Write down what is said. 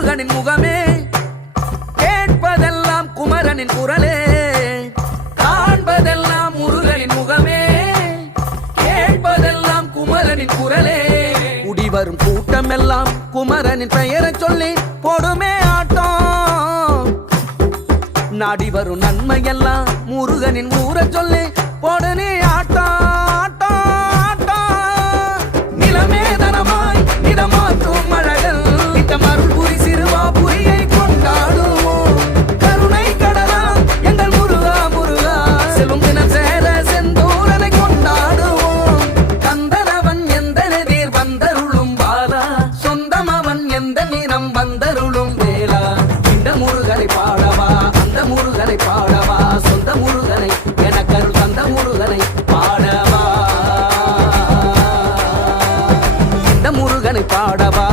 முருகனின் முகமே, கேட்பதெல்லாம் குமரனின் குரலே. காண்பதெல்லாம் முருகனின் முகமே, கேட்பதெல்லாம் குமரனின் குரலே. குடி வரும் கூட்டமெல்லாம் குமரனின் பெயரை சொல்லி போடுமே ஆட்டம். நாடி வரும் நன்மையெல்லாம் முருகனின் ஊரை சொல்லி போடுனே ஆட்டம். நிலமேதனமாய் நிலமாற்றும் அழகல் இந்த மருள்புரி சிறுவாபுரியை கொண்டாடுவோம். கருணை கடலா எங்கள் முருகா முருகா, செல்வம் தினம் சேர செந்தூரனை கொண்டாடுவோம். கந்தனவன் எந்த நெதிர் வந்தருளும் பாலா, சொந்தம் அவன் எந்த நிறம் வந்தருளும்